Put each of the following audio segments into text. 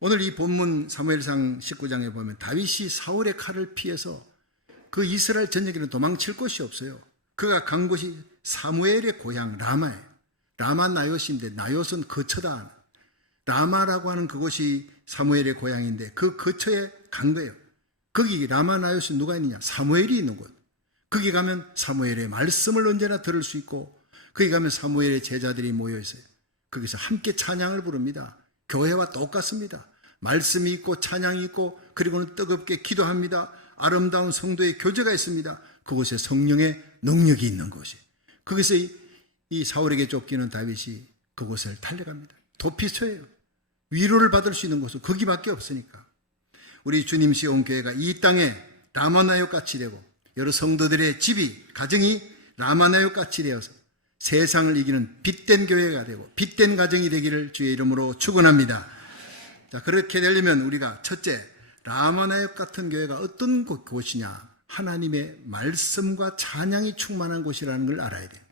오늘 이 본문 사무엘상 19장에 보면 다윗이 사울의 칼을 피해서 그 이스라엘 전역에는 도망칠 곳이 없어요. 그가 간 곳이 사무엘의 고향 라마예요. 라마 나요스인데 나요스는 거처다. 라마라고 하는 그곳이 사무엘의 고향인데 그 거처에 간 거예요. 거기 라마 나요스 누가 있느냐? 사무엘이 있는 곳. 거기 가면 사무엘의 말씀을 언제나 들을 수 있고 거기 가면 사무엘의 제자들이 모여 있어요. 거기서 함께 찬양을 부릅니다. 교회와 똑같습니다. 말씀이 있고 찬양이 있고 그리고는 뜨겁게 기도합니다. 아름다운 성도의 교제가 있습니다. 그곳에 성령의 능력이 있는 곳이에요. 거기서 이 사울에게 쫓기는 다윗이 그곳을 달려갑니다. 도피처예요. 위로를 받을 수 있는 곳은 거기밖에 없으니까. 우리 주님시 온 교회가 이 땅에 라마나요 같이 되고 여러 성도들의 집이 가정이 라마나요 같이 되어서 세상을 이기는 빛된 교회가 되고 빛된 가정이 되기를 주의 이름으로 축원합니다. 자, 그렇게 되려면 우리가 첫째, 라마나요 같은 교회가 어떤 곳이냐? 하나님의 말씀과 찬양이 충만한 곳이라는 걸 알아야 돼요.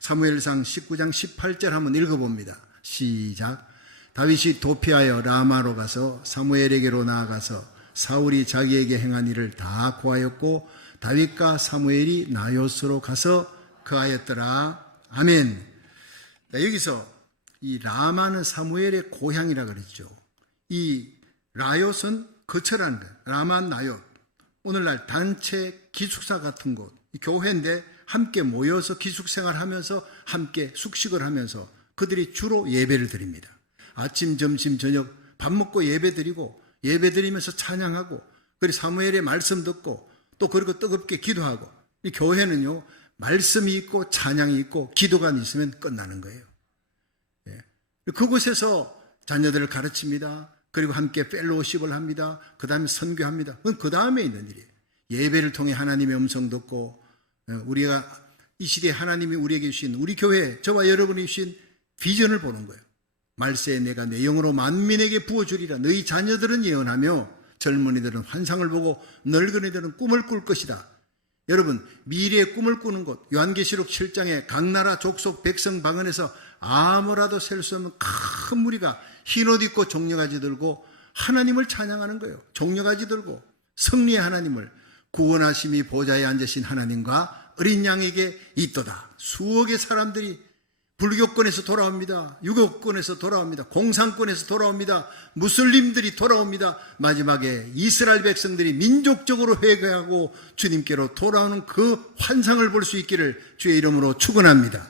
사무엘상 19장 18절 한번 읽어봅니다. 시작. 다윗이 도피하여 라마로 가서 사무엘에게로 나아가서 사울이 자기에게 행한 일을 다 고하였고 다윗과 사무엘이 나요스로 가서 거하였더라. 아멘. 자, 여기서 이 라마는 사무엘의 고향이라 그랬죠. 이 나요스는 거처라는 거예요. 라마 나요. 오늘날 단체 기숙사 같은 곳, 교회인데 함께 모여서 기숙생활하면서 함께 숙식을 하면서 그들이 주로 예배를 드립니다. 아침, 점심, 저녁 밥 먹고 예배 드리고 예배 드리면서 찬양하고 그리고 사무엘의 말씀 듣고 또 그리고 뜨겁게 기도하고 이 교회는요 말씀이 있고 찬양이 있고 기도가 있으면 끝나는 거예요. 예. 그곳에서 자녀들을 가르칩니다. 그리고 함께 펠로우십을 합니다. 그 다음에 선교합니다. 그건 그 다음에 있는 일이에요. 예배를 통해 하나님의 음성 듣고 우리가 이 시대에 하나님이 우리에게 주신 우리 교회 저와 여러분이 주신 비전을 보는 거예요. 말세에 내가 내 영으로 만민에게 부어주리라. 너희 자녀들은 예언하며 젊은이들은 환상을 보고 늙은이들은 꿈을 꿀 것이다. 여러분 미래의 꿈을 꾸는 곳 요한계시록 7장에 각 나라 족속 백성 방언에서 아무라도 셀 수 없는 큰 무리가 흰옷 입고 종려가지 들고 하나님을 찬양하는 거예요. 종려가지 들고 승리의 하나님을 구원하심이 보좌에 앉으신 하나님과 어린 양에게 있도다. 수억의 사람들이 불교권에서 돌아옵니다. 유교권에서 돌아옵니다. 공산권에서 돌아옵니다. 무슬림들이 돌아옵니다. 마지막에 이스라엘 백성들이 민족적으로 회개하고 주님께로 돌아오는 그 환상을 볼 수 있기를 주의 이름으로 축원합니다.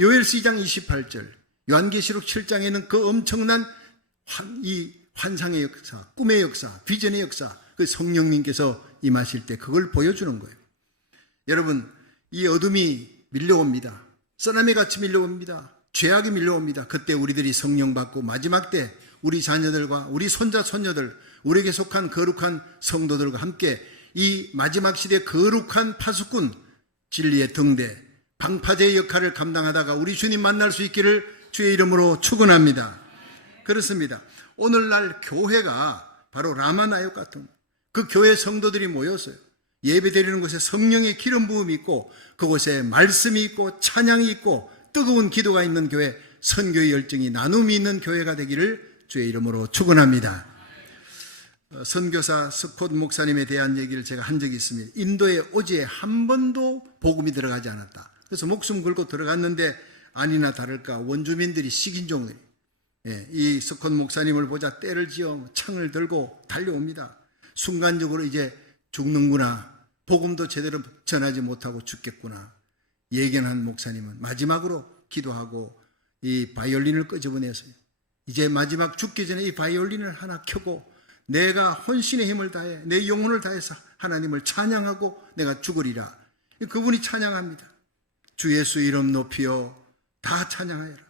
요엘서 2장 28절 요한계시록 7장에는 그 엄청난 이 환상의 역사, 꿈의 역사, 비전의 역사 그 성령님께서 임하실 때 그걸 보여주는 거예요. 여러분 이 어둠이 밀려옵니다. 쓰나미 같이 밀려옵니다. 죄악이 밀려옵니다. 그때 우리들이 성령 받고 마지막 때 우리 자녀들과 우리 손자 손녀들 우리에게 속한 거룩한 성도들과 함께 이 마지막 시대 거룩한 파수꾼 진리의 등대 방파제의 역할을 감당하다가 우리 주님 만날 수 있기를 주의 이름으로 축원합니다. 그렇습니다. 오늘날 교회가 바로 라마나요 같은 그 교회 성도들이 모였어요. 예배 드리는 곳에 성령의 기름 부음이 있고 그곳에 말씀이 있고 찬양이 있고 뜨거운 기도가 있는 교회, 선교의 열정이 나눔이 있는 교회가 되기를 주의 이름으로 축원합니다. 선교사 스콧 목사님에 대한 얘기를 제가 한 적이 있습니다. 인도에 오지에 한 번도 복음이 들어가지 않았다. 그래서 목숨 걸고 들어갔는데 아니나 다를까 원주민들이 식인종들이 이 스콧 목사님을 보자 때를 지어 창을 들고 달려옵니다. 순간적으로 이제 죽는구나. 복음도 제대로 전하지 못하고 죽겠구나. 예견한 목사님은 마지막으로 기도하고 이 바이올린을 끄집어내서요. 이제 마지막 죽기 전에 이 바이올린을 하나 켜고 내가 혼신의 힘을 다해 내 영혼을 다해서 하나님을 찬양하고 내가 죽으리라. 그분이 찬양합니다. 주 예수 이름 높이여 다 찬양하여라.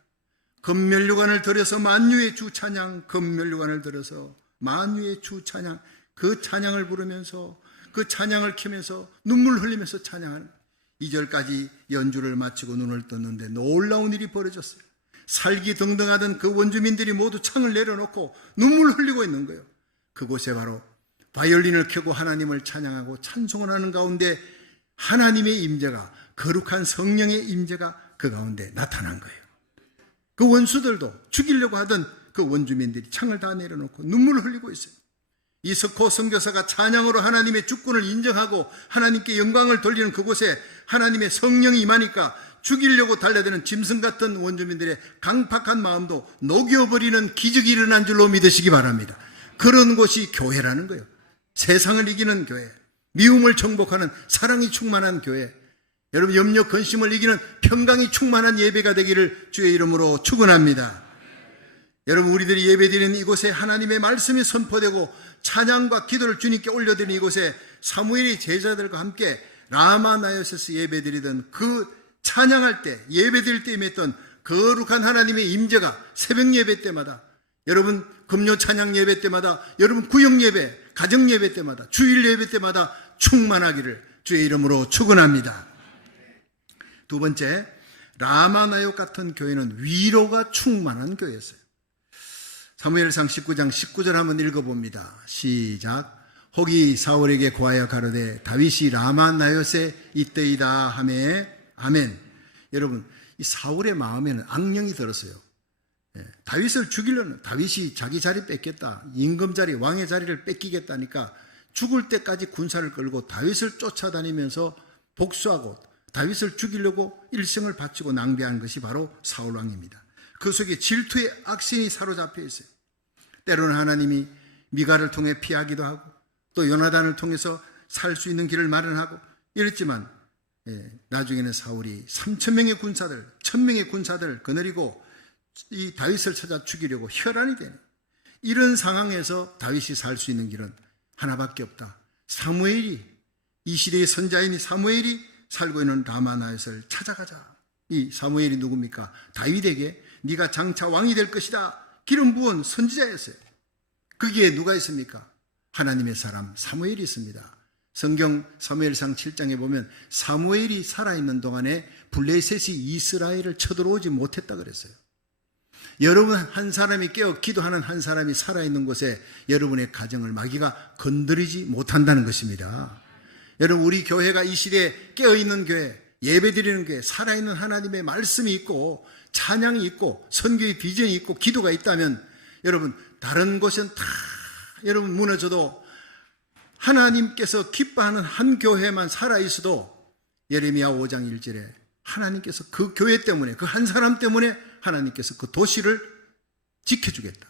금면류관을 들여서 만유의 주 찬양, 금면류관을 들여서 만유의 주 찬양, 그 찬양을 부르면서 그 찬양을 켜면서 눈물 흘리면서 찬양하는 2절까지 연주를 마치고 눈을 떴는데 놀라운 일이 벌어졌어요. 살기 등등하던 그 원주민들이 모두 창을 내려놓고 눈물 흘리고 있는 거예요. 그곳에 바로 바이올린을 켜고 하나님을 찬양하고 찬송을 하는 가운데 하나님의 임재가 거룩한 성령의 임재가 그 가운데 나타난 거예요. 그 원수들도 죽이려고 하던 그 원주민들이 창을 다 내려놓고 눈물을 흘리고 있어요. 이석호 선교사가 찬양으로 하나님의 주권을 인정하고 하나님께 영광을 돌리는 그곳에 하나님의 성령이 임하니까 죽이려고 달려드는 짐승 같은 원주민들의 강팍한 마음도 녹여버리는 기적이 일어난 줄로 믿으시기 바랍니다. 그런 곳이 교회라는 거예요. 세상을 이기는 교회, 미움을 정복하는 사랑이 충만한 교회, 여러분 염려 근심을 이기는 평강이 충만한 예배가 되기를 주의 이름으로 축원합니다. 여러분 우리들이 예배드리는 이곳에 하나님의 말씀이 선포되고 찬양과 기도를 주님께 올려드리는 이곳에 사무엘이 제자들과 함께 라마나요스에서 예배드리던 그 찬양할 때 예배드릴 때 임했던 거룩한 하나님의 임재가 새벽 예배 때마다, 여러분 금요 찬양 예배 때마다, 여러분 구역 예배, 가정 예배 때마다, 주일 예배 때마다 충만하기를 주의 이름으로 축원합니다. 두 번째, 라마나요 같은 교회는 위로가 충만한 교회였어요. 사무엘상 19장 19절 한번 읽어봅니다. 시작. 혹이 사울에게 고하여 가로되 다윗이 라마나요세 있더이다 하매 아멘. 여러분 이 사울의 마음에는 악령이 들었어요. 다윗을 죽이려는, 다윗이 자기 자리 뺏겠다, 임금 자리, 왕의 자리를 뺏기겠다니까 죽을 때까지 군사를 끌고 다윗을 쫓아다니면서 복수하고 다윗을 죽이려고 일생을 바치고 낭비한 것이 바로 사울 왕입니다. 그 속에 질투의 악신이 사로잡혀 있어요. 때로는 하나님이 미가를 통해 피하기도 하고 또 요나단을 통해서 살 수 있는 길을 마련하고 이랬지만 나중에는 사울이 3,000명의 군사들, 1,000명의 군사들을 거느리고 이 다윗을 찾아 죽이려고 혈안이 되는, 이런 상황에서 다윗이 살 수 있는 길은 하나밖에 없다. 사무엘이, 이 시대의 선자인 사무엘이 살고 있는 라마나요스를 찾아가자. 이 사무엘이 누굽니까? 다윗에게 네가 장차 왕이 될 것이다 기름 부은 선지자였어요. 거기에 누가 있습니까? 하나님의 사람 사무엘이 있습니다. 성경 사무엘상 7장에 보면 사무엘이 살아있는 동안에 블레셋이 이스라엘을 쳐들어오지 못했다 그랬어요. 여러분 한 사람이 깨어 기도하는 한 사람이 살아있는 곳에 여러분의 가정을 마귀가 건드리지 못한다는 것입니다. 여러분 우리 교회가 이 시대에 깨어있는 교회, 예배드리는 교회, 살아있는 하나님의 말씀이 있고 찬양이 있고 선교의 비전이 있고 기도가 있다면 여러분 다른 곳은 다 여러분 무너져도 하나님께서 기뻐하는 한 교회만 살아있어도 예레미야 5장 1절에 하나님께서 그 교회 때문에, 그 한 사람 때문에 하나님께서 그 도시를 지켜주겠다.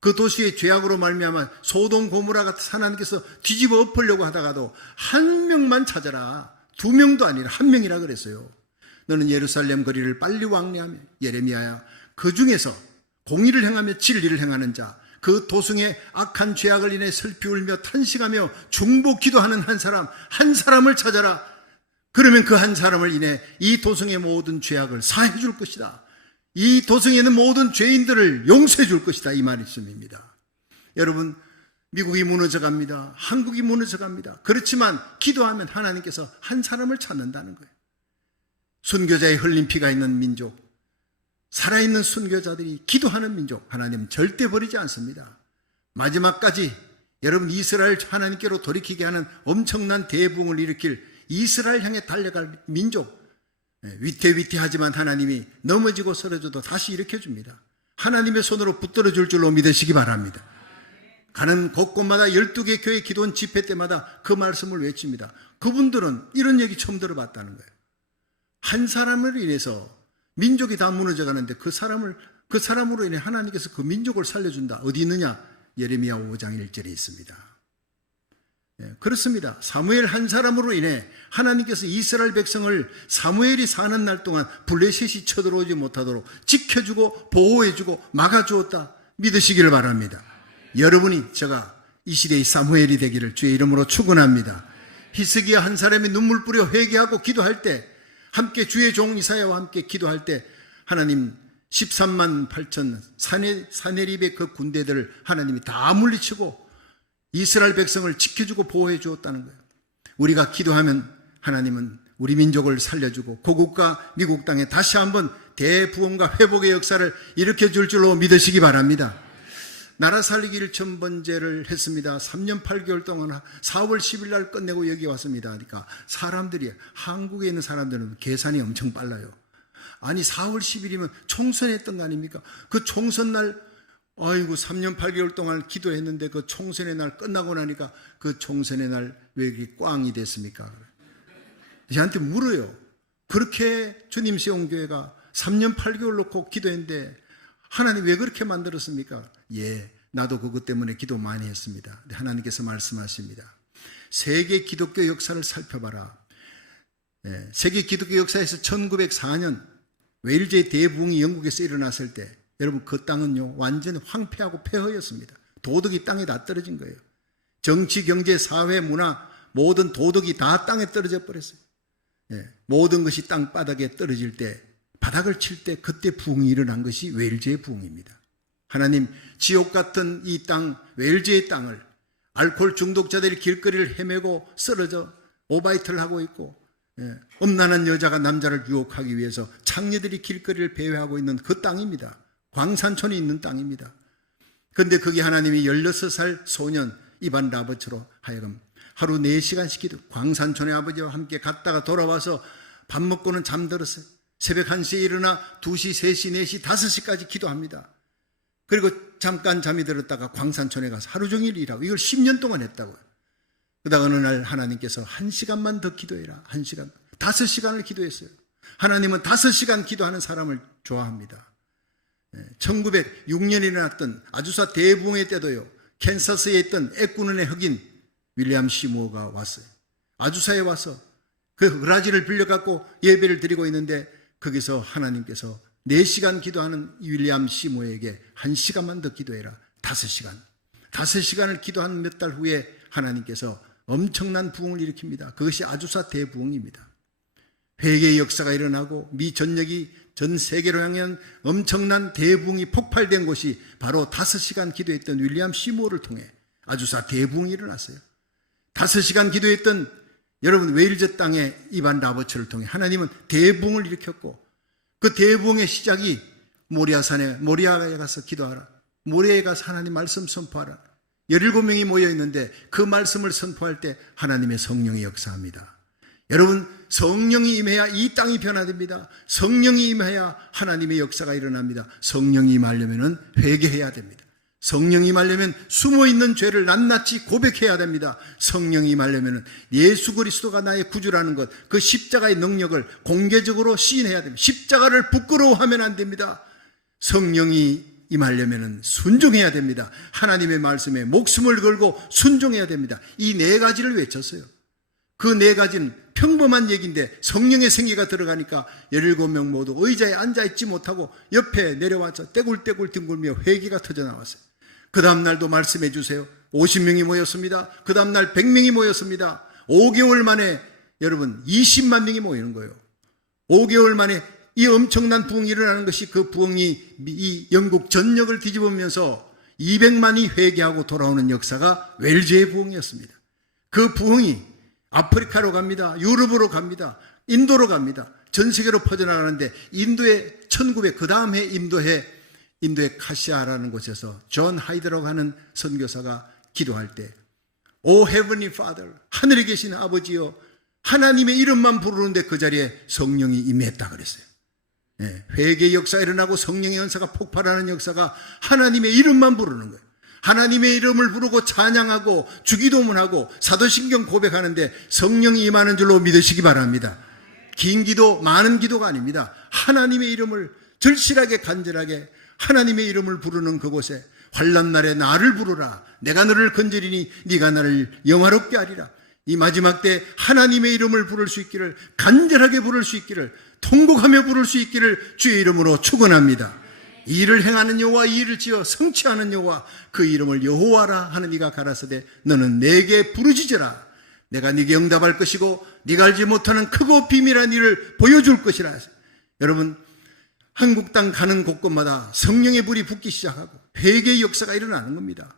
그 도시의 죄악으로 말미암아 소돔 고모라 같은 하나님께서 뒤집어 엎으려고 하다가도 한 명만 찾아라. 2명도 아니라 1명이라 그랬어요. 너는 예루살렘 거리를 빨리 왕래하며, 예레미야야, 그 중에서 공의를 행하며 진리를 행하는 자, 그 도승의 악한 죄악을 인해 슬피 울며 탄식하며 중보 기도하는 한 사람을 찾아라. 그러면 그 한 사람을 인해 이 도성의 모든 죄악을 사해 줄 것이다. 이 도성에 있는 모든 죄인들을 용서해 줄 것이다. 이 말씀입니다. 여러분 미국이 무너져 갑니다. 한국이 무너져 갑니다. 그렇지만 기도하면 하나님께서 한 사람을 찾는다는 거예요. 순교자의 흘린 피가 있는 민족, 살아있는 순교자들이 기도하는 민족, 하나님은 절대 버리지 않습니다. 마지막까지 여러분 이스라엘 하나님께로 돌이키게 하는 엄청난 대부흥을 일으킬 이스라엘 향해 달려갈 민족, 위태위태하지만 하나님이 넘어지고 쓰러져도 다시 일으켜줍니다. 하나님의 손으로 붙들어 줄 줄로 믿으시기 바랍니다. 가는 곳곳마다 12개 교회 기도원 집회 때마다 그 말씀을 외칩니다. 그분들은 이런 얘기 처음 들어봤다는 거예요. 한 사람을 인해서 민족이 다 무너져 가는데 그 사람으로 인해 하나님께서 그 민족을 살려준다. 어디 있느냐? 예레미야 5장 1절에 있습니다. 그렇습니다. 사무엘 한 사람으로 인해 하나님께서 이스라엘 백성을 사무엘이 사는 날 동안 블레셋이 쳐들어오지 못하도록 지켜주고 보호해주고 막아주었다. 믿으시기를 바랍니다. 여러분이 제가 이 시대의 사무엘이 되기를 주의 이름으로 축원합니다. 히스기야 한 사람이 눈물 뿌려 회개하고 기도할 때, 함께 주의 종 이사야와 함께 기도할 때 하나님 13만 8천 사네립의 그 군대들을 하나님이 다 물리치고 이스라엘 백성을 지켜주고 보호해 주었다는 거예요. 우리가 기도하면 하나님은 우리 민족을 살려주고 고국과 미국 땅에 다시 한번 대부흥과 회복의 역사를 일으켜 줄 줄로 믿으시기 바랍니다. 나라 살리기 1,000번째를 했습니다. 3년 8개월 동안 4월 10일 날 끝내고 여기 왔습니다. 그러니까 사람들이, 한국에 있는 사람들은 계산이 엄청 빨라요. 아니 4월 10일이면 총선했던 거 아닙니까? 그 총선 날 아이고 3년 8개월 동안 기도했는데 그 총선의 날 끝나고 나니까 그 총선의 날 왜 이렇게 꽝이 됐습니까? 저한테 물어요. 그렇게 주님 세운 교회가 3년 8개월 놓고 기도했는데 하나님 왜 그렇게 만들었습니까? 예, 나도 그것 때문에 기도 많이 했습니다. 하나님께서 말씀하십니다. 세계 기독교 역사를 살펴봐라. 예, 세계 기독교 역사에서 1904년 웨일즈의 대부흥이 영국에서 일어났을 때 여러분 그 땅은요 완전히 황폐하고 폐허였습니다. 도덕이 땅에 다 떨어진 거예요. 정치, 경제, 사회, 문화 모든 도덕이 다 땅에 떨어져 버렸어요. 예, 모든 것이 땅바닥에 떨어질 때 바닥을 칠 때 그때 부흥이 일어난 것이 웨일즈의 부흥입니다. 하나님 지옥 같은 이 땅 웨일즈의 땅을 알코올 중독자들이 길거리를 헤매고 쓰러져 오바이트를 하고 있고 음란한 여자가 남자를 유혹하기 위해서 창녀들이 길거리를 배회하고 있는 그 땅입니다. 광산촌이 있는 땅입니다. 그런데 그게 하나님이 16살 소년 이반 라버츠로 하여금 하루 4시간씩 기도, 광산촌의 아버지와 함께 갔다가 돌아와서 밥 먹고는 잠들었어요. 새벽 1시에 일어나 2시, 3시, 4시, 5시까지 기도합니다. 그리고 잠깐 잠이 들었다가 광산촌에 가서 하루 종일 일하고 이걸 10년 동안 했다고요. 그러다가 어느 날 하나님께서 1시간만 더 기도해라. 1시간, 5시간을 기도했어요. 하나님은 5시간 기도하는 사람을 좋아합니다. 1906년에 일어났던 아주사 대부흥회 때도요, 캔사스에 있던 애꾸는의 흑인 윌리엄 시무어가 왔어요. 아주사에 와서 그 그라지를 빌려갖고 예배를 드리고 있는데 거기서 하나님께서 4시간 기도하는 윌리엄 시무어에게 1시간만 더 기도해라. 5시간. 5시간을 기도한 몇 달 후에 하나님께서 엄청난 부흥을 일으킵니다. 그것이 아주사 대부흥입니다. 회개의 역사가 일어나고 미 전역이 전 세계로 향한 엄청난 대부흥이 폭발된 곳이 바로 5시간 기도했던 윌리엄 시무어를 통해 아주사 대부흥이 일어났어요. 5시간 기도했던 여러분 웨일즈 땅의 이반 라버츠를 통해 하나님은 대부흥을 일으켰고 그 대부흥의 시작이 모리아에 가서 기도하라. 모리아에 가서 하나님 말씀 선포하라. 17명이 모여 있는데 그 말씀을 선포할 때 하나님의 성령이 역사합니다. 여러분 성령이 임해야 이 땅이 변화됩니다. 성령이 임해야 하나님의 역사가 일어납니다. 성령이 임하려면 회개해야 됩니다. 성령이 임하려면 숨어있는 죄를 낱낱이 고백해야 됩니다. 성령이 임하려면 예수 그리스도가 나의 구주라는 것, 그 십자가의 능력을 공개적으로 시인해야 됩니다. 십자가를 부끄러워하면 안 됩니다. 성령이 임하려면 순종해야 됩니다. 하나님의 말씀에 목숨을 걸고 순종해야 됩니다. 이 4가지를 외쳤어요. 그 4가지는 평범한 얘기인데 성령의 생기가 들어가니까 17명 모두 의자에 앉아있지 못하고 옆에 내려와서 떼굴떼굴 뒹굴며 회개가 터져나왔어요. 그 다음날도 말씀해 주세요. 50명이 모였습니다. 그 다음날 100명이 모였습니다. 5개월 만에 여러분 20만 명이 모이는 거예요. 5개월 만에 이 엄청난 부흥이 일어나는 것이 그 부흥이 이 영국 전역을 뒤집으면서 200만이 회개하고 돌아오는 역사가 웰즈의 부흥이었습니다. 그 부흥이 아프리카로 갑니다. 유럽으로 갑니다. 인도로 갑니다. 전 세계로 퍼져나가는데 인도의 1900 그 다음 해 인도의 카시아라는 곳에서 존 하이드라고 하는 선교사가 기도할 때 O Heavenly Father, 하늘에 계신 아버지여, 하나님의 이름만 부르는데 그 자리에 성령이 임했다 그랬어요. 회개의 역사가 일어나고 성령의 은사가 폭발하는 역사가 하나님의 이름만 부르는 거예요. 하나님의 이름을 부르고 찬양하고 주기도문하고 사도신경 고백하는데 성령이 임하는 줄로 믿으시기 바랍니다. 긴 기도, 많은 기도가 아닙니다. 하나님의 이름을 절실하게 간절하게 하나님의 이름을 부르는 그곳에 환난 날에 나를 부르라. 내가 너를 건지리니 네가 나를 영화롭게 하리라. 이 마지막 때 하나님의 이름을 부를 수 있기를, 간절하게 부를 수 있기를, 통곡하며 부를 수 있기를 주의 이름으로 축원합니다. 이 일을 행하는 여호와, 이 일을 지어 성취하는 여호와, 그 이름을 여호와라 하는 이가 가라사대 너는 내게 부르짖으라. 내가 네게 응답할 것이고 네가 알지 못하는 크고 비밀한 일을 보여줄 것이라. 여러분 한국 땅 가는 곳곳마다 성령의 불이 붙기 시작하고 회개의 역사가 일어나는 겁니다.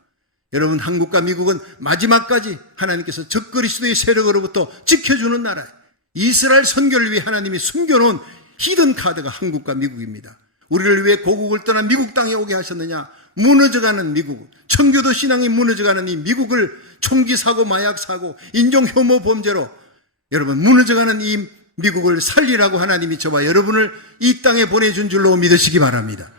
여러분 한국과 미국은 마지막까지 하나님께서 적그리스도의 세력으로부터 지켜주는 나라예요. 이스라엘 선교를 위해 하나님이 숨겨놓은 히든 카드가 한국과 미국입니다. 우리를 위해 고국을 떠나 미국 땅에 오게 하셨느냐? 무너져가는 미국, 청교도 신앙이 무너져가는 이 미국을 총기 사고, 마약 사고, 인종 혐오 범죄로 여러분 무너져가는 이 미국을 살리라고 하나님이 저와 여러분을 이 땅에 보내준 줄로 믿으시기 바랍니다.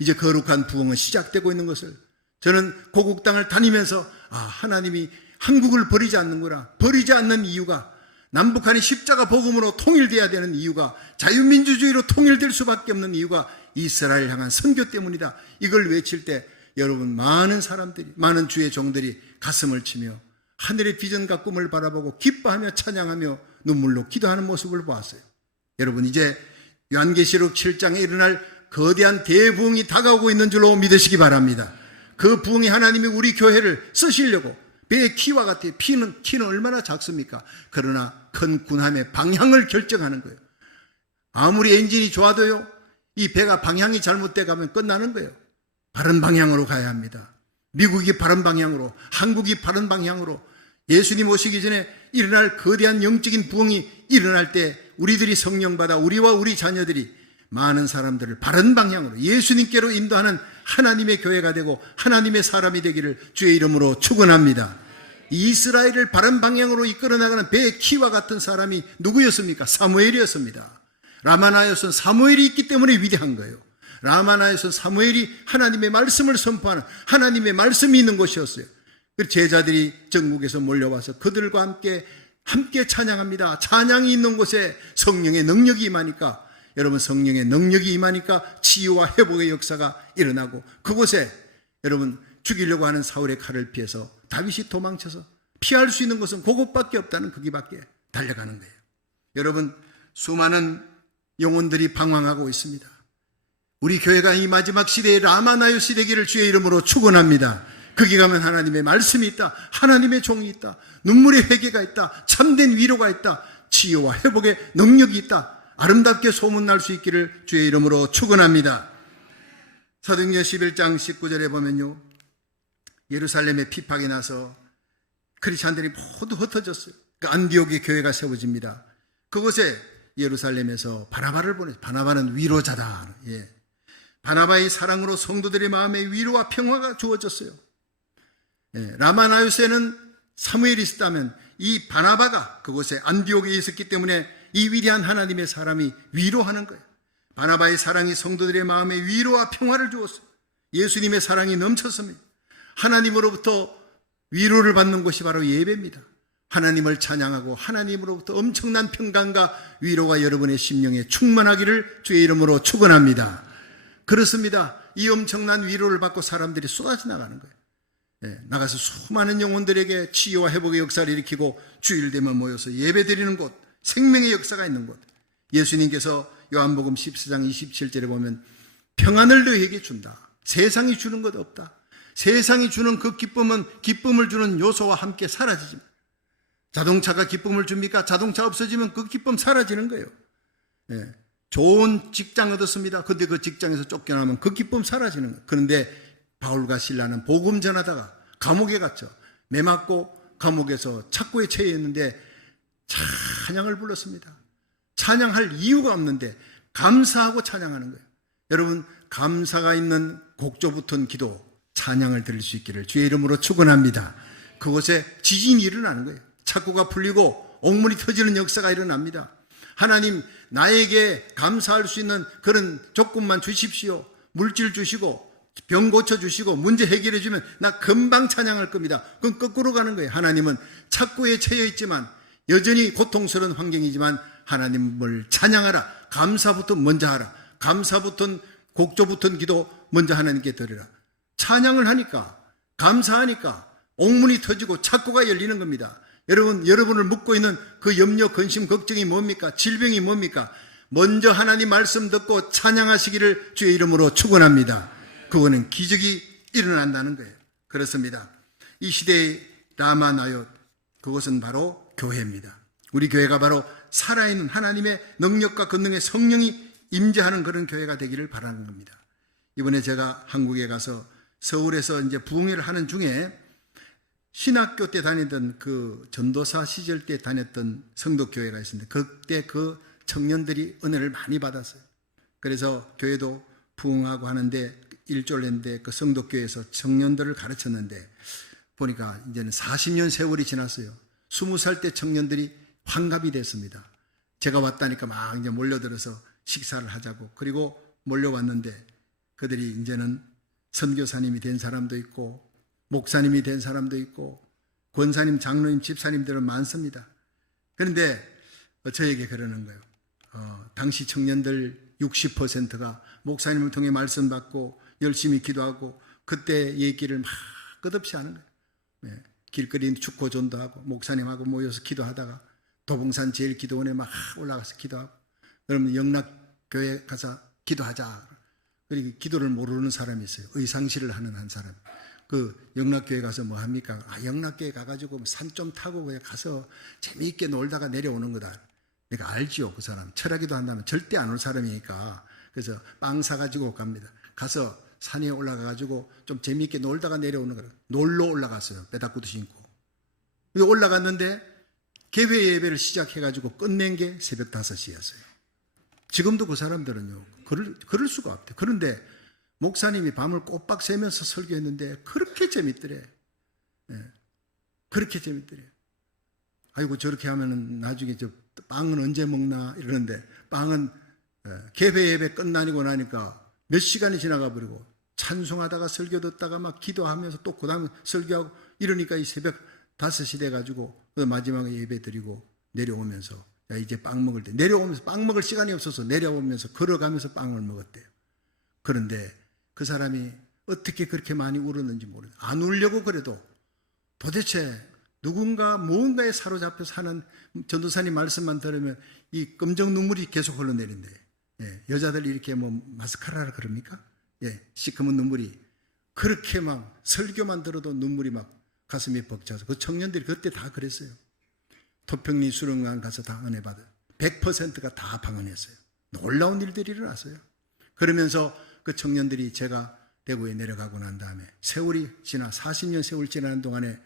이제 거룩한 부흥은 시작되고 있는 것을 저는 고국 땅을 다니면서 하나님이 한국을 버리지 않는구나. 버리지 않는 이유가 남북한이 십자가 복음으로 통일돼야 되는 이유가 자유민주주의로 통일될 수밖에 없는 이유가 이스라엘 향한 선교 때문이다. 이걸 외칠 때 여러분 많은 사람들이 많은 주의 종들이 가슴을 치며 하늘의 비전과 꿈을 바라보고 기뻐하며 찬양하며 눈물로 기도하는 모습을 보았어요. 여러분 이제 요한계시록 7장에 일어날 거대한 대부흥이 다가오고 있는 줄로 믿으시기 바랍니다. 그 부흥이 하나님이 우리 교회를 쓰시려고 배의 키와 같아요. 키는 얼마나 작습니까? 그러나 큰 군함의 방향을 결정하는 거예요. 아무리 엔진이 좋아도요, 이 배가 방향이 잘못돼 가면 끝나는 거예요. 바른 방향으로 가야 합니다. 미국이 바른 방향으로, 한국이 바른 방향으로, 예수님 오시기 전에 일어날 거대한 영적인 부흥이 일어날 때 우리들이 성령 받아 우리와 우리 자녀들이 많은 사람들을 바른 방향으로 예수님께로 인도하는 하나님의 교회가 되고 하나님의 사람이 되기를 주의 이름으로 축원합니다. 이스라엘을 바른 방향으로 이끌어 나가는 배의 키와 같은 사람이 누구였습니까? 사무엘이었습니다. 라마나요선 사무엘이 있기 때문에 위대한 거예요. 라마나요선 사무엘이 하나님의 말씀을 선포하는 하나님의 말씀이 있는 곳이었어요. 제자들이 전국에서 몰려와서 그들과 함께 찬양합니다. 찬양이 있는 곳에 성령의 능력이 임하니까, 여러분 성령의 능력이 임하니까 치유와 회복의 역사가 일어나고, 그곳에 여러분 죽이려고 하는 사울의 칼을 피해서 다윗이 도망쳐서 피할 수 있는 것은 그곳밖에 없다는 거기밖에 달려가는 거예요. 여러분 수많은 영혼들이 방황하고 있습니다. 우리 교회가 이 마지막 시대에 라마나요시 되기를 주의 이름으로 축원합니다. 거기 가면 하나님의 말씀이 있다. 하나님의 종이 있다. 눈물의 회개가 있다. 참된 위로가 있다. 치유와 회복의 능력이 있다. 아름답게 소문날 수 있기를 주의 이름으로 축원합니다. 사도행전 11장 19절에 보면요, 예루살렘에 피팍이 나서 크리스찬들이 모두 흩어졌어요. 그 안디옥의 교회가 세워집니다. 그곳에 예루살렘에서 바나바를 보내요. 바나바는 위로자다. 바나바의 사랑으로 성도들의 마음에 위로와 평화가 주어졌어요. 라마나요스에는 사무엘이 있었다면 이 바나바가 그곳에 안디옥에 있었기 때문에 이 위대한 하나님의 사람이 위로하는 거예요. 바나바의 사랑이 성도들의 마음에 위로와 평화를 주었어요. 예수님의 사랑이 넘쳤습니다. 하나님으로부터 위로를 받는 곳이 바로 예배입니다. 하나님을 찬양하고 하나님으로부터 엄청난 평강과 위로가 여러분의 심령에 충만하기를 주의 이름으로 축원합니다. 그렇습니다. 이 엄청난 위로를 받고 사람들이 쏟아져 나가는 거예요. 나가서 수많은 영혼들에게 치유와 회복의 역사를 일으키고 주일 되면 모여서 예배드리는 곳, 생명의 역사가 있는 곳. 예수님께서 요한복음 14장 27절에 보면 평안을 너희에게 준다. 세상이 주는 것 없다. 세상이 주는 그 기쁨은 기쁨을 주는 요소와 함께 사라지지만, 자동차가 기쁨을 줍니까? 자동차 없어지면 그 기쁨 사라지는 거예요. 좋은 직장 얻었습니다. 근데 그 직장에서 쫓겨나면 그 기쁨 사라지는 거예요. 그런데 바울과 실라는 복음 전하다가 감옥에 갔죠. 매 맞고 감옥에서 착고에 처해있는데 찬양을 불렀습니다. 찬양할 이유가 없는데 감사하고 찬양하는 거예요. 여러분 감사가 있는 곡조 붙은 기도, 찬양을 드릴 수 있기를 주의 이름으로 축원합니다. 그곳에 지진이 일어나는 거예요. 착고가 풀리고 옥문이 터지는 역사가 일어납니다. 하나님 나에게 감사할 수 있는 그런 조건만 주십시오. 물질 주시고 병 고쳐주시고 문제 해결해 주면 나 금방 찬양할 겁니다. 그건 거꾸로 가는 거예요. 하나님은 착고에 처해 있지만 여전히 고통스러운 환경이지만 하나님을 찬양하라. 감사부터 먼저 하라. 감사부터 곡조 붙은 기도 먼저 하나님께 드리라. 찬양을 하니까, 감사하니까 옥문이 터지고 착고가 열리는 겁니다. 여러분을 묶고 있는 그 염려, 근심, 걱정이 뭡니까? 질병이 뭡니까? 먼저 하나님 말씀 듣고 찬양하시기를 주의 이름으로 축원합니다. 그거는 기적이 일어난다는 거예요. 그렇습니다. 이 시대의 라마나요, 그것은 바로 교회입니다. 우리 교회가 바로 살아있는 하나님의 능력과 권능의 성령이 임재하는 그런 교회가 되기를 바라는 겁니다. 이번에 제가 한국에 가서 서울에서 이제 부흥회를 하는 중에 신학교 때 다니던 그 전도사 시절 때 다녔던 성도교회가 있었는데 그때 그 청년들이 은혜를 많이 받았어요. 그래서 교회도 부흥하고 하는데 일조를 했는데 그 성도교회에서 청년들을 가르쳤는데 보니까 이제는 40년 세월이 지났어요. 20살 때 청년들이 환갑이 됐습니다. 제가 왔다니까 막 이제 몰려들어서 식사를 하자고, 그리고 몰려왔는데 그들이 이제는 선교사님이 된 사람도 있고 목사님이 된 사람도 있고 권사님, 장로님, 집사님들은 많습니다. 그런데 저에게 그러는 거예요. 당시 청년들 60%가 목사님을 통해 말씀 받고 열심히 기도하고 그때 얘기를 막 끝없이 하는 거예요. 네. 길거리 축구존도 하고 목사님하고 모여서 기도하다가 도봉산 제일기도원에 막 올라가서 기도하고 그러면 영락교회 가서 기도하자. 그리고 기도를 모르는 사람이 있어요. 의상실을 하는 한 사람. 그 영락교회 가서 뭐 합니까? 영락교회 가가지고 산 좀 타고 그냥 가서 재미있게 놀다가 내려오는 거다. 내가 알지요, 그 사람. 철학기도 한다면 절대 안 올 사람이니까. 그래서 빵 사가지고 갑니다. 가서 산에 올라가가지고 좀 재미있게 놀다가 내려오는 거예요. 놀러 올라갔어요. 빼다구도 신고. 올라갔는데 개회 예배를 시작해가지고 끝낸 게 새벽 5시였어요. 지금도 그 사람들은요, 그럴 수가 없대요. 그런데 목사님이 밤을 꼬박 새면서 설교했는데 그렇게 재밌더래. 네. 그렇게 재밌더래. 아이고, 저렇게 하면은 나중에 저 빵은 언제 먹나 이러는데 빵은 개회 예배 끝나고 나니까 몇 시간이 지나가 버리고 찬송하다가 설교 듣다가 막 기도하면서 또 그 다음에 설교하고 이러니까 이 새벽 5시 돼가지고 마지막에 예배 드리고 내려오면서 야, 이제 빵 먹을 때 내려오면서 빵 먹을 시간이 없어서 내려오면서 걸어가면서 빵을 먹었대요. 그런데 그 사람이 어떻게 그렇게 많이 울었는지 모르겠어요. 안 울려고 그래도 도대체 누군가 무언가에 사로잡혀 사는 전도사님 말씀만 들으면 이 끔정 눈물이 계속 흘러내린대. 예, 여자들이 이렇게 뭐 마스카라라 그럽니까? 예, 시커먼 눈물이 그렇게 막 설교만 들어도 눈물이 막 가슴이 벅차서 그 청년들이 그때 다 그랬어요. 토평리 수련관 가서 다 은혜 받아요. 100%가 다 방언했어요. 놀라운 일들이 일어났어요. 그러면서 그 청년들이 제가 대구에 내려가고 난 다음에 세월이 지나 40년 세월 지나는 동안에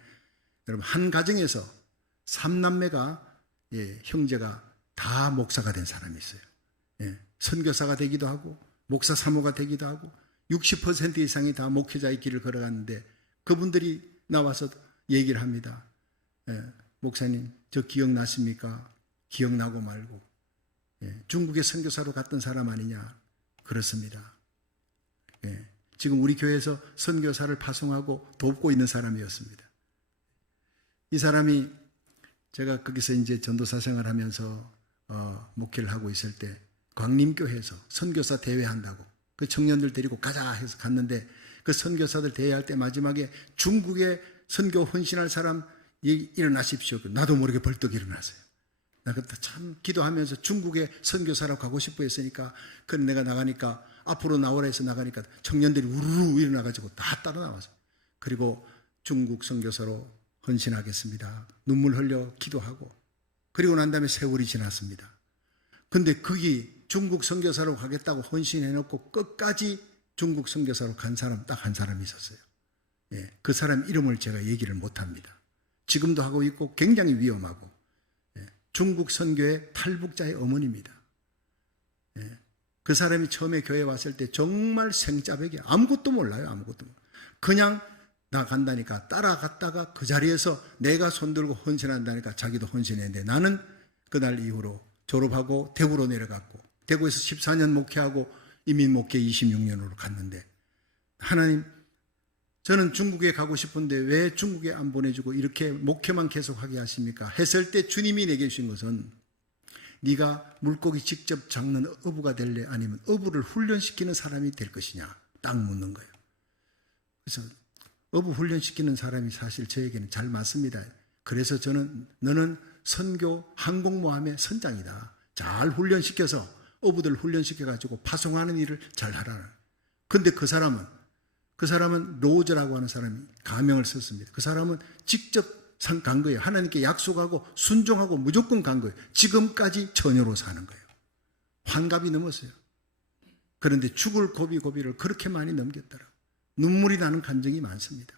여러분 한 가정에서 3남매가 예, 형제가 다 목사가 된 사람이 있어요. 예, 선교사가 되기도 하고 목사 사모가 되기도 하고 60% 이상이 다 목회자의 길을 걸어갔는데 그분들이 나와서 얘기를 합니다. 예, 목사님 저 기억나십니까? 기억나고 말고 예, 중국에 선교사로 갔던 사람 아니냐? 그렇습니다. 예, 지금 우리 교회에서 선교사를 파송하고 돕고 있는 사람이었습니다. 이 사람이 제가 거기서 이제 전도사 생활하면서 목회를 하고 있을 때 광림교회에서 선교사 대회 한다고 그 청년들 데리고 가자 해서 갔는데 그 선교사들 대회할 때 마지막에 중국에 선교 헌신할 사람 일어나십시오. 나도 모르게 벌떡 일어났어요. 나 그때 참 기도하면서 중국에 선교사라고 가고 싶어 했으니까 그 내가 나가니까 앞으로 나오라 해서 나가니까 청년들이 우르르 일어나가지고 다 따라 나와서 그리고 중국 선교사로 헌신하겠습니다. 눈물 흘려 기도하고 그리고 난 다음에 세월이 지났습니다. 근데 거기 중국 선교사로 가겠다고 헌신해놓고 끝까지 중국 선교사로 간 사람 딱 한 사람이 있었어요. 예, 그 사람 이름을 제가 얘기를 못합니다. 지금도 하고 있고 굉장히 위험하고 예, 중국 선교의 탈북자의 어머니입니다. 예, 그 사람이 처음에 교회에 왔을 때 정말 생짜배기 아무것도 몰라요. 아무것도 몰라요. 그냥 나 간다니까 따라갔다가 그 자리에서 내가 손들고 헌신한다니까 자기도 헌신했는데 나는 그날 이후로 졸업하고 대구로 내려갔고 대구에서 14년 목회하고 이민 목회 26년으로 갔는데 하나님 저는 중국에 가고 싶은데 왜 중국에 안 보내주고 이렇게 목회만 계속하게 하십니까? 했을 때 주님이 내게 주신 것은 네가 물고기 직접 잡는 어부가 될래 아니면 어부를 훈련시키는 사람이 될 것이냐 딱 묻는 거예요. 그래서 어부 훈련시키는 사람이 사실 저에게는 잘 맞습니다. 그래서 저는 너는 선교 항공모함의 선장이다. 잘 훈련시켜서 어부들 훈련시켜가지고 파송하는 일을 잘 하라. 근데 그 사람은 로저라고 하는 사람이 가명을 썼습니다. 그 사람은 직접 간 거예요. 하나님께 약속하고 순종하고 무조건 간 거예요. 지금까지 처녀로 사는 거예요. 환갑이 넘었어요. 그런데 죽을 고비를 그렇게 많이 넘겼더라고요. 눈물이 나는 감정이 많습니다.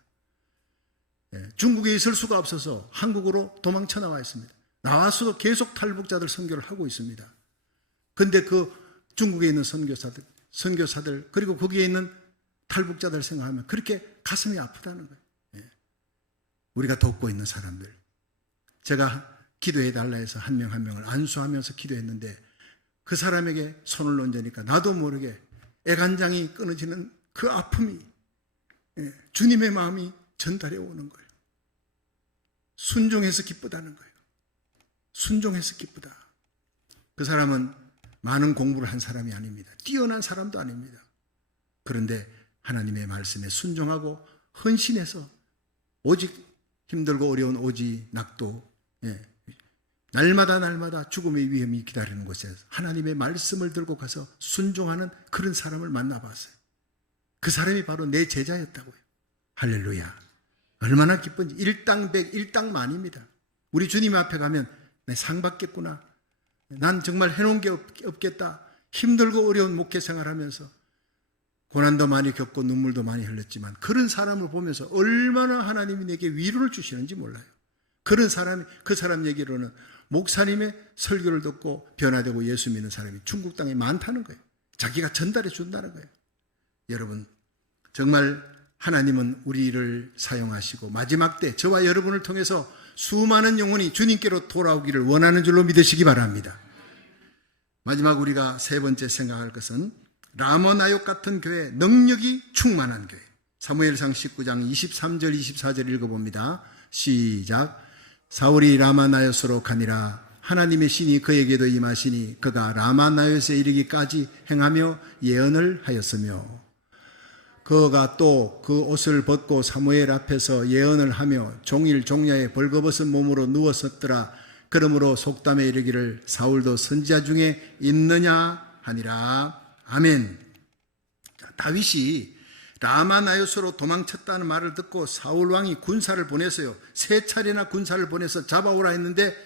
예, 중국에 있을 수가 없어서 한국으로 도망쳐 나와 있습니다. 나와서도 계속 탈북자들 선교를 하고 있습니다. 그런데 그 중국에 있는 선교사들 그리고 거기에 있는 탈북자들 생각하면 그렇게 가슴이 아프다는 거예요. 예, 우리가 돕고 있는 사람들 제가 기도해 달라 해서 한 명 한 명을 안수하면서 기도했는데 그 사람에게 손을 얹으니까 나도 모르게 애간장이 끊어지는 그 아픔이 주님의 마음이 전달해 오는 거예요. 순종해서 기쁘다는 거예요. 순종해서 기쁘다. 그 사람은 많은 공부를 한 사람이 아닙니다. 뛰어난 사람도 아닙니다. 그런데 하나님의 말씀에 순종하고 헌신해서 오직 힘들고 어려운 오지 낙도, 날마다 죽음의 위험이 기다리는 곳에 하나님의 말씀을 들고 가서 순종하는 그런 사람을 만나봤어요. 그 사람이 바로 내 제자였다고요. 할렐루야. 얼마나 기쁜지. 일당백, 일당만입니다. 우리 주님 앞에 가면 내 상 받겠구나. 난 정말 해놓은 게 없겠다. 힘들고 어려운 목회 생활하면서 고난도 많이 겪고 눈물도 많이 흘렸지만 그런 사람을 보면서 얼마나 하나님이 내게 위로를 주시는지 몰라요. 그 사람 얘기로는 목사님의 설교를 듣고 변화되고 예수 믿는 사람이 중국 땅에 많다는 거예요. 자기가 전달해 준다는 거예요. 여러분, 정말 하나님은 우리를 사용하시고 마지막 때 저와 여러분을 통해서 수많은 영혼이 주님께로 돌아오기를 원하는 줄로 믿으시기 바랍니다. 마지막 우리가 세 번째 생각할 것은 라모나욕 같은 교회, 능력이 충만한 교회. 사무엘상 19장 23절 24절 읽어봅니다. 시작. 사울이 라마나요스로 가니라. 하나님의 신이 그에게도 임하시니 그가 라마나요스에 이르기까지 행하며 예언을 하였으며 그가 또 그 옷을 벗고 사무엘 앞에서 예언을 하며 종일 종야에 벌거벗은 몸으로 누웠었더라. 그러므로 속담에 이르기를 사울도 선지자 중에 있느냐 하니라. 아멘. 다윗이 라마나요스로 도망쳤다는 말을 듣고 사울 왕이 군사를 보냈어요. 3차례나 군사를 보내서 잡아오라 했는데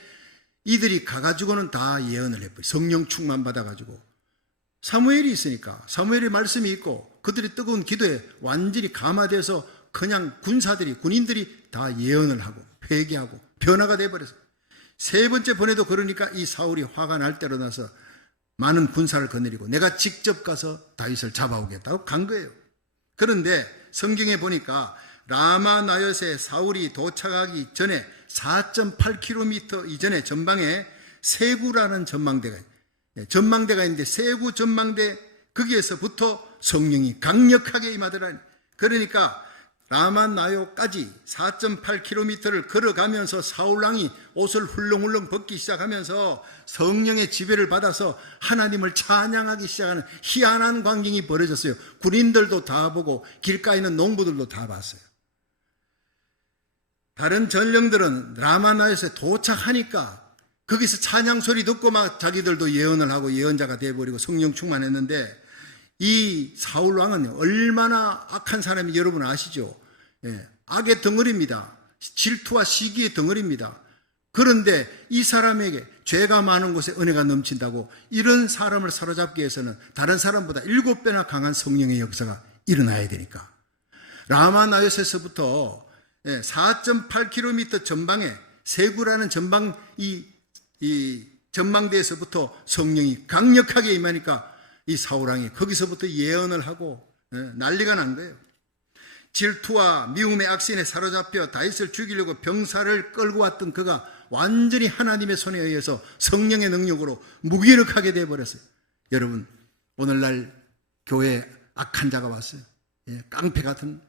이들이 가가지고는 다 예언을 해버려요. 성령 충만 받아가지고. 사무엘이 있으니까, 사무엘의 말씀이 있고 그들이 뜨거운 기도에 완전히 감화돼서 그냥 군인들이 다 예언을 하고 회개하고 변화가 돼버렸어요. 3번째 보내도 그러니까 이 사울이 화가 날 대로 나서 많은 군사를 거느리고 내가 직접 가서 다윗을 잡아오겠다고 간 거예요. 그런데 성경에 보니까 라마나요스에 사울이 도착하기 전에 4.8km 이전에 전방에 세구라는 전망대가 있는데 세구 전망대 거기에서부터 성령이 강력하게 임하더라. 그러니까 라마나요까지 4.8km를 걸어가면서 사울왕이 옷을 훌렁훌렁 벗기 시작하면서 성령의 지배를 받아서 하나님을 찬양하기 시작하는 희한한 광경이 벌어졌어요. 군인들도 다 보고 길가에 있는 농부들도 다 봤어요. 다른 전령들은 라마나요스에 도착하니까 거기서 찬양 소리 듣고 막 자기들도 예언을 하고 예언자가 되어버리고 성령 충만했는데 이 사울왕은 얼마나 악한 사람이 여러분 아시죠? 악의 덩어리입니다. 질투와 시기의 덩어리입니다. 그런데 이 사람에게 죄가 많은 곳에 은혜가 넘친다고 이런 사람을 사로잡기 위해서는 다른 사람보다 7배나 강한 성령의 역사가 일어나야 되니까 라마나요스에서부터 4.8km 전방에 세구라는 전방 이 전망대에서부터 성령이 강력하게 임하니까 이 사울왕이 거기서부터 예언을 하고 난리가 난 거예요. 질투와 미움의 악신에 사로잡혀 다윗을 죽이려고 병사를 끌고 왔던 그가 완전히 하나님의 손에 의해서 성령의 능력으로 무기력하게 되어버렸어요. 여러분, 오늘날 교회에 악한 자가 왔어요. 깡패 같은.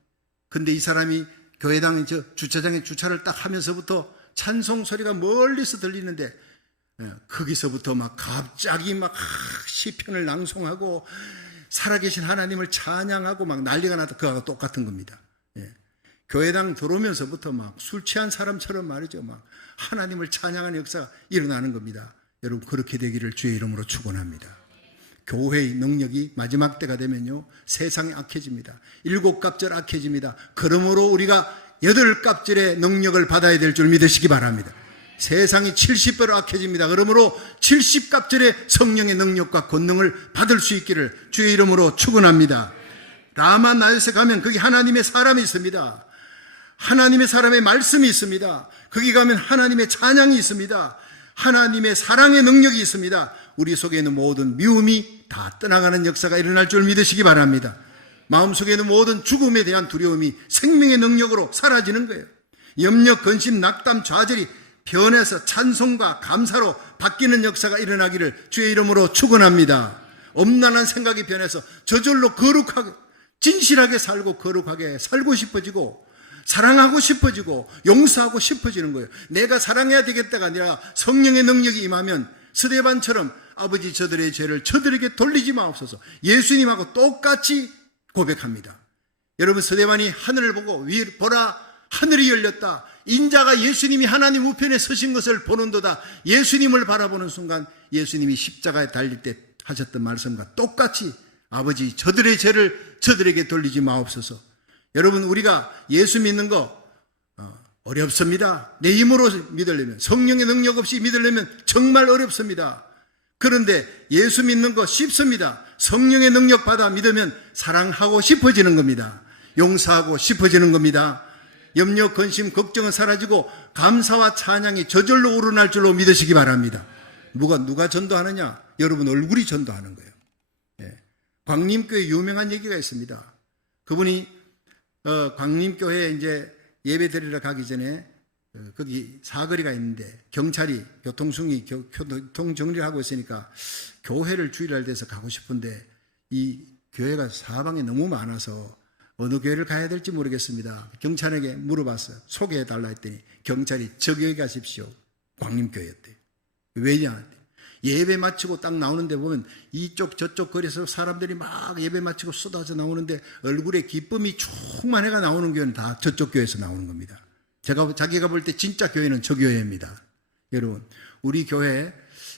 근데 이 사람이 교회당 주차장에 주차를 딱 하면서부터 찬송 소리가 멀리서 들리는데 거기서부터 막 갑자기 막 시편을 낭송하고 살아계신 하나님을 찬양하고 막 난리가 나다. 그거하고 똑같은 겁니다. 교회당 들어오면서부터 막 술 취한 사람처럼 말이죠. 막 하나님을 찬양하는 역사가 일어나는 겁니다. 여러분, 그렇게 되기를 주의 이름으로 축원합니다. 교회의 능력이 마지막 때가 되면요, 세상이 악해집니다. 7갑절 악해집니다. 그러므로 우리가 8갑절의 능력을 받아야 될 줄 믿으시기 바랍니다. 세상이 70배로 악해집니다. 그러므로 70갑절의 성령의 능력과 권능을 받을 수 있기를 주의 이름으로 축원합니다. 라마나요스에 가면 거기 하나님의 사람이 있습니다. 하나님의 사람의 말씀이 있습니다. 거기 가면 하나님의 찬양이 있습니다. 하나님의 사랑의 능력이 있습니다. 우리 속에 있는 모든 미움이 다 떠나가는 역사가 일어날 줄 믿으시기 바랍니다. 마음속에 있는 모든 죽음에 대한 두려움이 생명의 능력으로 사라지는 거예요. 염려, 근심, 낙담, 좌절이 변해서 찬송과 감사로 바뀌는 역사가 일어나기를 주의 이름으로 축원합니다. 엄난한 생각이 변해서 저절로 거룩하게, 진실하게 살고 거룩하게 살고 싶어지고 사랑하고 싶어지고 용서하고 싶어지는 거예요. 내가 사랑해야 되겠다가 아니라 성령의 능력이 임하면 스데반처럼 아버지 저들의 죄를 저들에게 돌리지 마옵소서. 예수님하고 똑같이 고백합니다. 여러분, 스데반이 하늘을 보고 보라 하늘이 열렸다. 인자가 예수님이 하나님 우편에 서신 것을 보는도다. 예수님을 바라보는 순간 예수님이 십자가에 달릴 때 하셨던 말씀과 똑같이 아버지 저들의 죄를 저들에게 돌리지 마옵소서. 여러분, 우리가 예수 믿는 거 어렵습니다. 내 힘으로 믿으려면, 성령의 능력 없이 믿으려면 정말 어렵습니다. 그런데 예수 믿는 거 쉽습니다. 성령의 능력 받아 믿으면 사랑하고 싶어지는 겁니다. 용서하고 싶어지는 겁니다. 염려, 근심, 걱정은 사라지고 감사와 찬양이 저절로 우러날 줄로 믿으시기 바랍니다. 누가 전도하느냐? 여러분 얼굴이 전도하는 거예요. 광림교회 유명한 얘기가 있습니다. 그분이 광림교회에 이제 예배 드리러 가기 전에 거기 사거리가 있는데 경찰이 교통승이 교통 정리를 하고 있으니까 교회를 주일날 돼서 가고 싶은데 이 교회가 사방에 너무 많아서 어느 교회를 가야 될지 모르겠습니다. 경찰에게 물어봤어요. 소개해달라 했더니 경찰이 저 교회 가십시오. 광림교회였대요. 왜냐? 예배 마치고 딱 나오는데 보면 이쪽 저쪽 거리에서 사람들이 막 예배 마치고 쏟아져 나오는데 얼굴에 기쁨이 충만해가 나오는 교회는 다 저쪽 교회에서 나오는 겁니다. 자기가 볼 때 진짜 교회는 저 교회입니다. 여러분, 우리 교회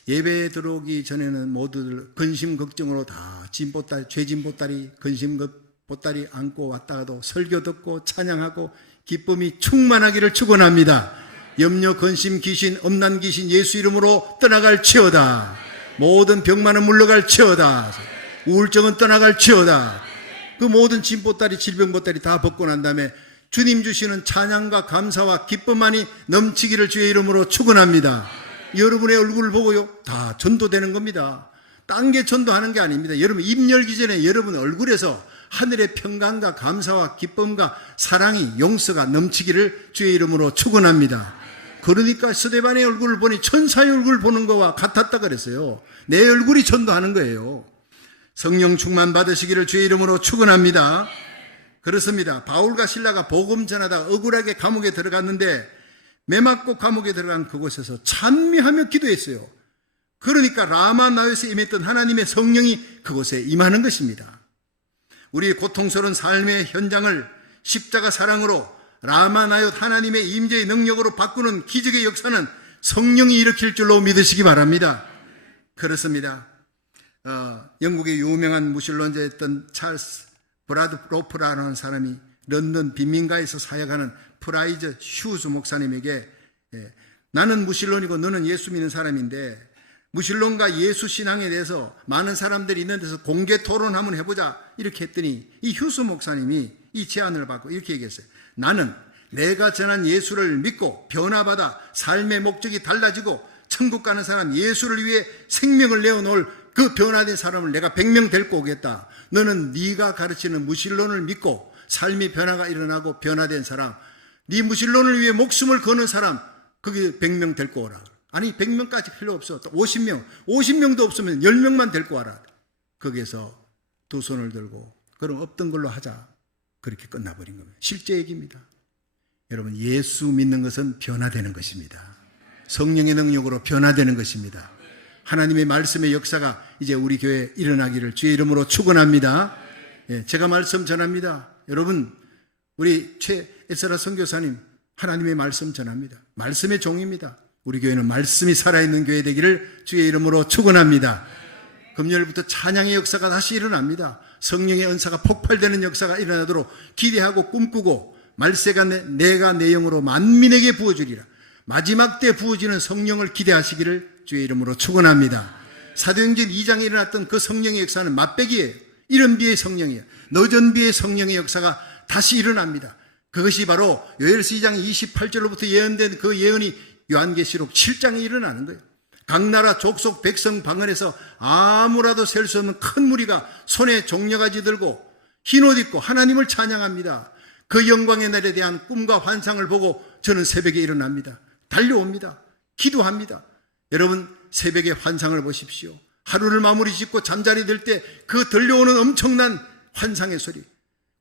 예배에 들어오기 전에는 모두들 근심 걱정으로 다 죄진보따리 근심 보따리 안고 왔다가도 설교 듣고 찬양하고 기쁨이 충만하기를 축원합니다. 염려, 근심, 귀신, 엄난 귀신 예수 이름으로 떠나갈지어다. 모든 병만은 물러갈지어다. 우울증은 떠나갈지어다. 그 모든 진보따리, 질병보따리 다 벗고 난 다음에 주님 주시는 찬양과 감사와 기쁨만이 넘치기를 주의 이름으로 축원합니다. 여러분의 얼굴을 보고요, 다 전도되는 겁니다. 딴 게 전도하는 게 아닙니다. 여러분 입 열기 전에 여러분 얼굴에서 하늘의 평강과 감사와 기쁨과 사랑이, 용서가 넘치기를 주의 이름으로 축원합니다. 그러니까 스데반의 얼굴을 보니 천사의 얼굴을 보는 것과 같았다 그랬어요. 내 얼굴이 전도하는 거예요. 성령 충만 받으시기를 주의 이름으로 축원합니다. 그렇습니다. 바울과 실라가 복음 전하다 억울하게 감옥에 들어갔는데 매맞고 감옥에 들어간 그곳에서 찬미하며 기도했어요. 그러니까 라마나요에서 임했던 하나님의 성령이 그곳에 임하는 것입니다. 우리의 고통스러운 삶의 현장을 십자가 사랑으로 라마나요트 하나님의 임재의 능력으로 바꾸는 기적의 역사는 성령이 일으킬 줄로 믿으시기 바랍니다. 그렇습니다. 영국의 유명한 무신론자였던 찰스 브라드로프라는 사람이 런던 빈민가에서 사역하는 프라이저 휴즈 목사님에게 나는 무신론이고 너는 예수 믿는 사람인데 무신론과 예수 신앙에 대해서 많은 사람들이 있는 데서 공개 토론 한번 해보자 이렇게 했더니 이 휴즈 목사님이 이 제안을 받고 이렇게 얘기했어요. 나는 내가 전한 예수를 믿고 변화받아 삶의 목적이 달라지고 천국 가는 사람, 예수를 위해 생명을 내어놓을 그 변화된 사람을 내가 100명 데리고 오겠다. 너는 네가 가르치는 무신론을 믿고 삶의 변화가 일어나고 변화된 사람, 네 무신론을 위해 목숨을 거는 사람, 거기 100명 데리고 오라. 아니 100명까지 필요 없어. 또 50명도 없으면 10명만 데리고 와라. 거기에서 두 손을 들고 그럼 없던 걸로 하자. 그렇게 끝나버린 겁니다. 실제 얘기입니다. 여러분, 예수 믿는 것은 변화되는 것입니다. 성령의 능력으로 변화되는 것입니다. 하나님의 말씀의 역사가 이제 우리 교회에 일어나기를 주의 이름으로 축원합니다. 제가 말씀 전합니다. 여러분, 우리 최에스라 선교사님 하나님의 말씀 전합니다. 말씀의 종입니다. 우리 교회는 말씀이 살아있는 교회 되기를 주의 이름으로 축원합니다. 금요일부터 찬양의 역사가 다시 일어납니다. 성령의 은사가 폭발되는 역사가 일어나도록 기대하고 꿈꾸고 말세가 내가 내 영으로 만민에게 부어주리라. 마지막 때 부어지는 성령을 기대하시기를 주의 이름으로 축원합니다. 사도행전 2장에 일어났던 그 성령의 역사는 맛배기예요. 이른 비의 성령이에요. 늦은 비의 성령의 역사가 다시 일어납니다. 그것이 바로 요엘서 2장 28절로부터 예언된 그 예언이 요한계시록 7장에 일어나는 거예요. 각 나라 족속 백성 방언에서 아무라도 셀 수 없는 큰 무리가 손에 종려가지 들고 흰옷 입고 하나님을 찬양합니다. 그 영광의 날에 대한 꿈과 환상을 보고 저는 새벽에 일어납니다. 달려옵니다. 기도합니다. 여러분, 새벽에 환상을 보십시오. 하루를 마무리 짓고 잠자리 들 때 그 들려오는 엄청난 환상의 소리,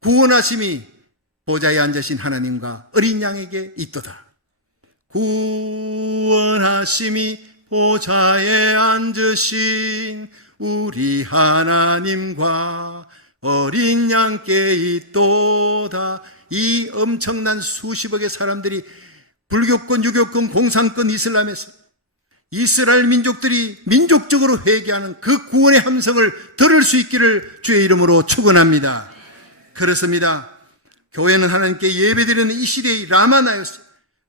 구원하심이 보좌에 앉으신 하나님과 어린 양에게 있도다. 구원하심이 보좌에 앉으신 우리 하나님과 어린 양께 있도다. 이 엄청난 수십억의 사람들이 불교권, 유교권, 공산권, 이슬람에서 이스라엘 민족들이 민족적으로 회개하는 그 구원의 함성을 들을 수 있기를 주의 이름으로 축원합니다. 그렇습니다. 교회는 하나님께 예배드리는 이 시대의 라마나요스,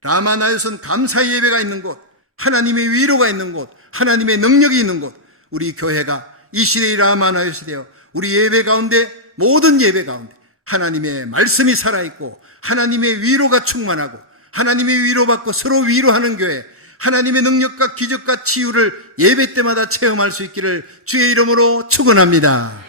라마나요스는 감사의 예배가 있는 곳, 하나님의 위로가 있는 곳, 하나님의 능력이 있는 곳, 우리 교회가 이 시대의 라마나요스 되어 우리 예배 가운데, 모든 예배 가운데 하나님의 말씀이 살아있고 하나님의 위로가 충만하고 하나님의 위로받고 서로 위로하는 교회, 하나님의 능력과 기적과 치유를 예배 때마다 체험할 수 있기를 주의 이름으로 축원합니다.